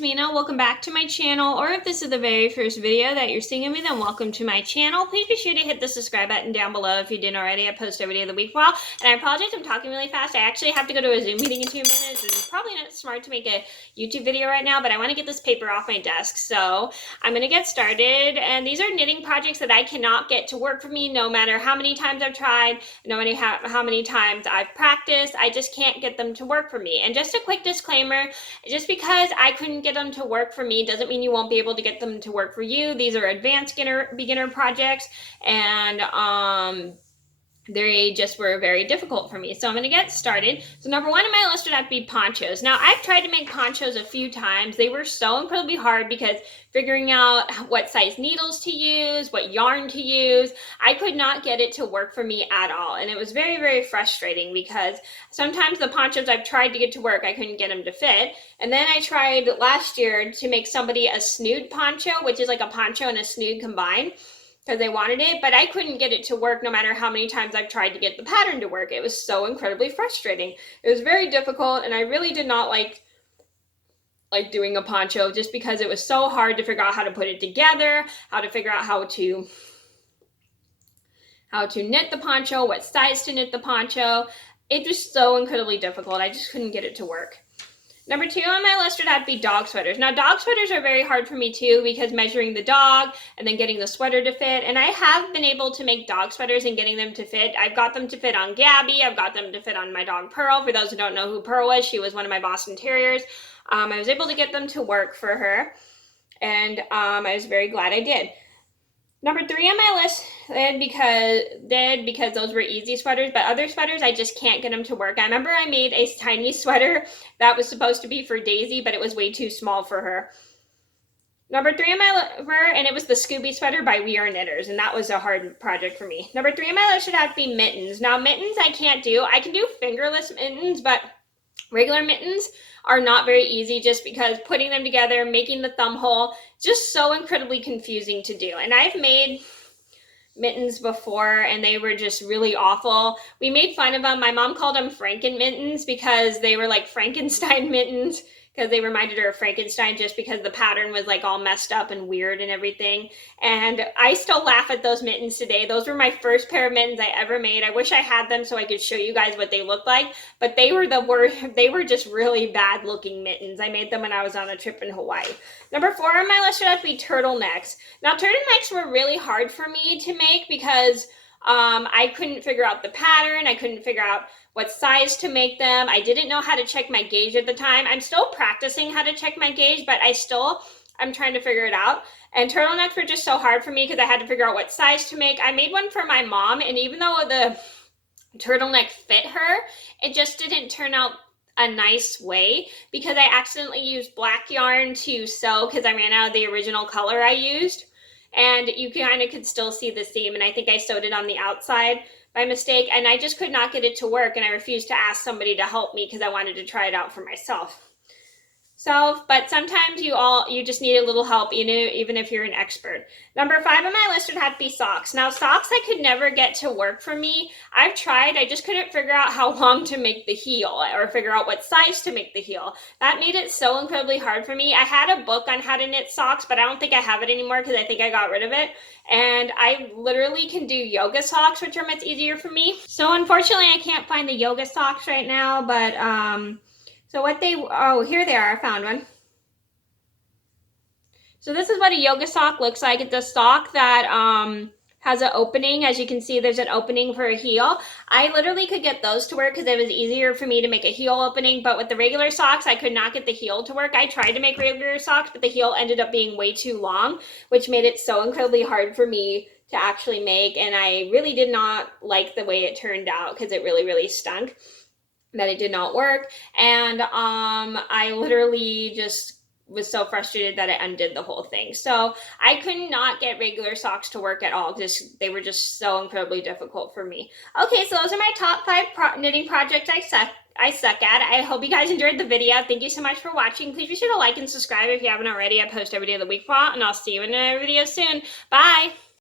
it's Mena. Welcome back to my channel, or if this is the very first video that you're seeing of me, then welcome to my channel. Please be sure to hit the subscribe button down below if you didn't already. I post every day of the week. And I apologize, I'm talking really fast. I actually have to go to a Zoom meeting in 2 minutes. It's probably not smart to make a YouTube video right now, but I want to get this paper off my desk. So I'm going to get started. And these are knitting projects that I cannot get to work for me no matter how many times I've tried, no matter how many times I've practiced. I just can't get them to work for me. And just a quick disclaimer, just because I couldn't get them to work for me doesn't mean you won't be able to get them to work for you. These are advanced beginner projects, and they just were very difficult for me. So I'm going to get started. So number one on my list would have to be ponchos. Now, I've tried to make ponchos a few times. They were so incredibly hard because figuring out what size needles to use, what yarn to use, I could not get it to work for me at all. And it was very, very frustrating because sometimes the ponchos I've tried to get to work, I couldn't get them to fit. And then I tried last year to make somebody a snood poncho, which is like a poncho and a snood combined, because they wanted it, but I couldn't get it to work no matter how many times I've tried to get the pattern to work. It was so incredibly frustrating. It was very difficult, and I really did not like doing a poncho just because it was so hard to figure out how to put it together, how to figure out how to knit the poncho, what size to knit the poncho. It was so incredibly difficult. I just couldn't get it to work. Number two on my list would have to be dog sweaters. Now, dog sweaters are very hard for me too because measuring the dog and then getting the sweater to fit. And I have been able to make dog sweaters and getting them to fit. I've got them to fit on Gabby. I've got them to fit on my dog Pearl. For those who don't know who Pearl was, she was one of my Boston Terriers. I was able to get them to work for her, and I was very glad I did. Number three on my list because those were easy sweaters, but other sweaters I just can't get them to work. I remember I made a tiny sweater that was supposed to be for Daisy, but it was way too small for her. Number three on my list, and it was the Scooby sweater by We Are Knitters, and that was a hard project for me. Number three on my list should have to be mittens. Now, mittens I can't do. I can do fingerless mittens, but regular mittens are not very easy just because putting them together, making the thumb hole, just so incredibly confusing to do. And I've made mittens before and they were just really awful. We made fun of them. My mom called them Franken mittens because they were like Frankenstein mittens, because they reminded her of Frankenstein just because the pattern was like all messed up and weird and everything. And I still laugh at those mittens today. Those were my first pair of mittens I ever made. I wish I had them so I could show you guys what they look like, but they were just really bad looking mittens. I made them when I was on a trip in Hawaii. Number four on my list should have to be turtlenecks. Now, turtlenecks were really hard for me to make because I couldn't figure out the pattern. I couldn't figure out what size to make them. I didn't know how to check my gauge at the time. I'm still practicing how to check my gauge, but I'm trying to figure it out. And turtlenecks were just so hard for me because I had to figure out what size to make. I made one for my mom, and even though the turtleneck fit her, it just didn't turn out a nice way because I accidentally used black yarn to sew because I ran out of the original color I used. And you kind of could still see the seam, and I think I sewed it on the outside by mistake, and I just could not get it to work, and I refused to ask somebody to help me because I wanted to try it out for myself. So, but sometimes you just need a little help, even if you're an expert. Number five on my list would have to be socks. Now, socks I could never get to work for me. I've tried, I just couldn't figure out how long to make the heel or figure out what size to make the heel. That made it so incredibly hard for me. I had a book on how to knit socks, but I don't think I have it anymore because I think I got rid of it. And I literally can do yoga socks, which are much easier for me. So unfortunately, I can't find the yoga socks right now, but so here they are, I found one. So this is what a yoga sock looks like. It's a sock that has an opening. As you can see, there's an opening for a heel. I literally could get those to work because it was easier for me to make a heel opening, but with the regular socks, I could not get the heel to work. I tried to make regular socks, but the heel ended up being way too long, which made it so incredibly hard for me to actually make, and I really did not like the way it turned out because it really, really stunk that it did not work. And I literally just was so frustrated that I undid the whole thing. So I could not get regular socks to work at all because they were just so incredibly difficult for me. Okay, so those are my top 5 knitting projects I suck at. I hope you guys enjoyed the video. Thank you so much for watching. Please be sure to like and subscribe if you haven't already. I post every day of the week, and I'll see you in another video soon. Bye!